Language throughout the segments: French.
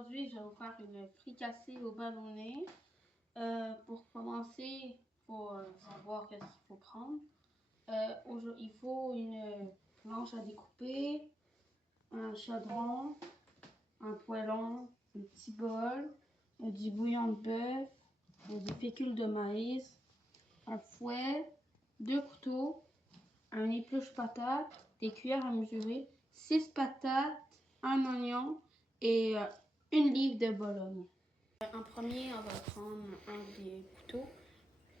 Aujourd'hui, je vais vous faire une fricassée au ballonné. Pour commencer, il faut savoir qu'est-ce qu'il faut prendre. Il faut une planche à découper, un chaudron, un poêlon, un petit bol, du bouillon de bœuf, des fécule de maïs, un fouet, 2 couteaux, un épluche patate, des cuillères à mesurer, 6 patates, un oignon et 1 livre de Bologne. En premier, on va prendre un des couteaux,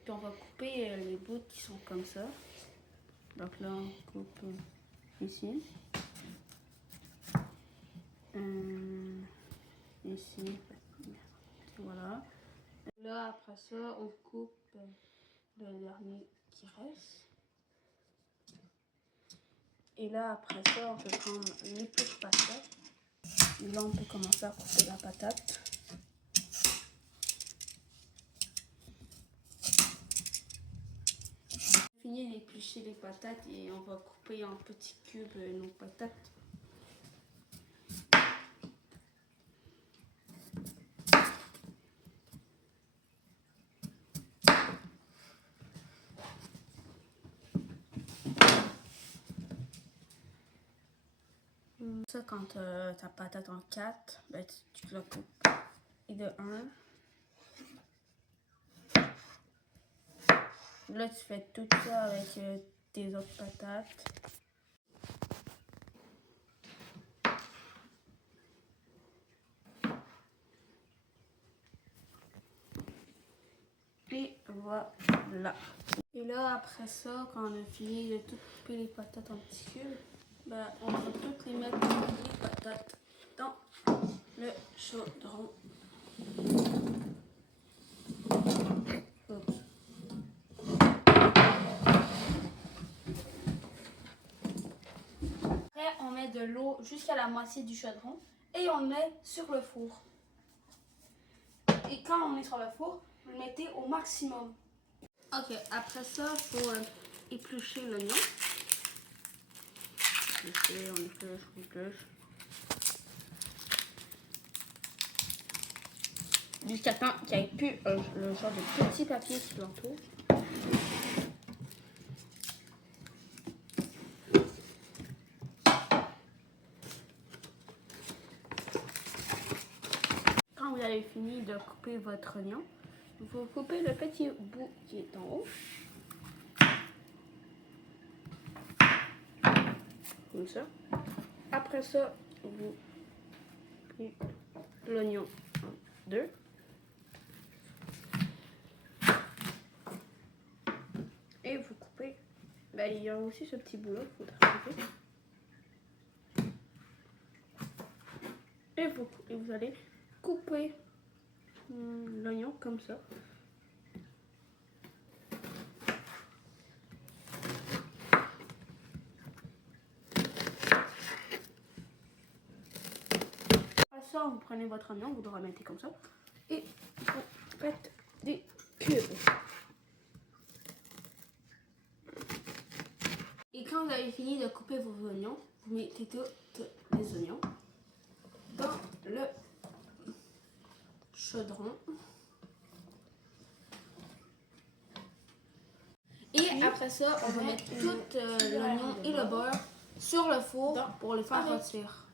puis on va couper les bouts qui sont comme ça. Donc là, on coupe ici, ici, voilà. Là, après ça, on coupe le dernier qui reste. Et là, après ça, on peut prendre l'épluche patate. Et là, on peut commencer à couper la patate. On finit d'éplucher les patates et on va couper en petits cubes nos patates. Ça, quand ta patate en 4, ben, tu la coupes et de 1. Là, tu fais tout ça avec tes autres patates. Et voilà. Et là, après ça, quand on a fini de tout couper les patates en petits cubes, ben, on va toutes les mettre les patates dans le chaudron. Après, on met de l'eau jusqu'à la moitié du chaudron et on le met sur le four. Et quand on est sur le four, vous le mettez au maximum. Ok, après ça, il faut éplucher l'oignon. On épluche. Jusqu'à temps qu'il n'y ait plus le genre de petit papier qui l'entoure. Quand vous avez fini de couper votre oignon, vous coupez le petit bout qui est en haut. Comme ça. Après ça, vous coupez l'oignon en 2. Et vous coupez. Ben, il y a aussi ce petit bout là qu'il faudra couper. Et vous allez couper l'oignon comme ça. Après ça, vous prenez votre oignon, vous le remettez comme ça. Et vous faites des cubes. Et quand vous avez fini de couper vos oignons, vous mettez tous les oignons dans le chaudron. Et après ça, on va mettre tout l'oignon et le beurre sur le four pour les faire rôtir.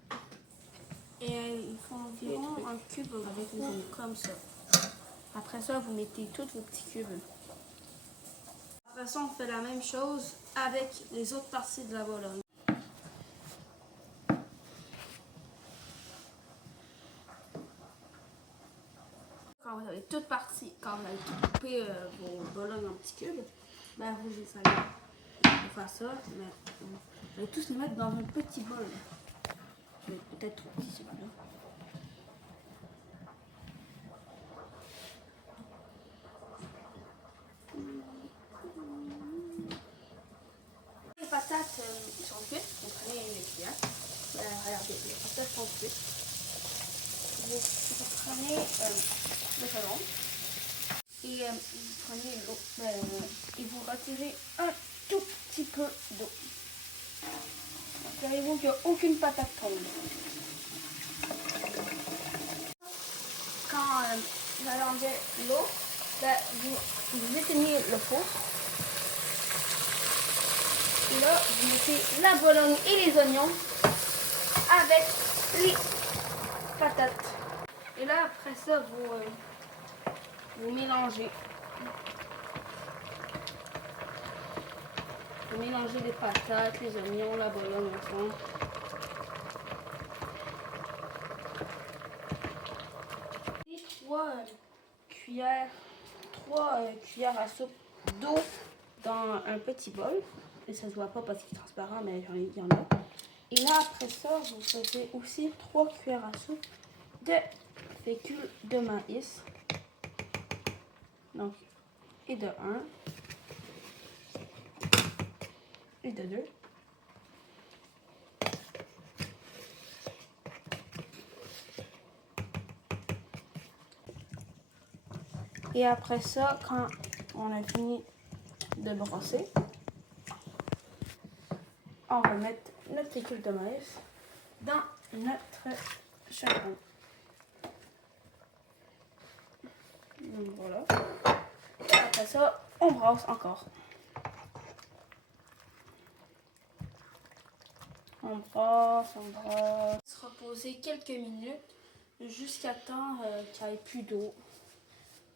Et il faut environ un cube avec les oignons, comme ça. Après ça, vous mettez tous vos petits cubes. Après ça, on fait la même chose avec les autres parties de la Bologne. Quand vous avez tout coupé vos bolognes en petits cubes, ben vous allez faire ça, mais vous allez tous les mettre dans un petit bol. Peut-être trop petit, celui-là. Les patates sont cuites, vous prenez une cuillère. Regardez, les patates sont cuites. Vous prenez le chaudron et vous prenez l'eau et vous retirez un tout petit peu d'eau. Assurez-vous qu'il n'y a aucune patate tombe. vous allez enlever l'eau. Ben, vous éteignez le four. Et là, vous mettez la Bologne et les oignons avec les patates. Et là, après ça, vous mélangez. Vous mélangez les patates, les oignons, la Bologne ensemble. Et 3 cuillères à soupe d'eau dans un petit bol. Et ça ne se voit pas parce qu'il est transparent, mais il y en a. Et là, après ça, vous faisiez aussi 3 cuillères à soupe de fécule de maïs. Donc, et de 1. Et de 2. Et après ça, quand on a fini de brosser, on va mettre notre fécule de maïs dans notre chapeau. Donc voilà. Et après ça, on brosse encore. On brosse. Se reposer quelques minutes jusqu'à temps qu'il n'y ait plus d'eau.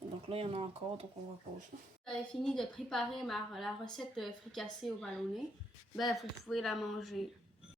Donc là, il y en a encore, donc on repose. J'avais fini de préparer la recette de fricassée au ballonné. Ben, vous pouvez la manger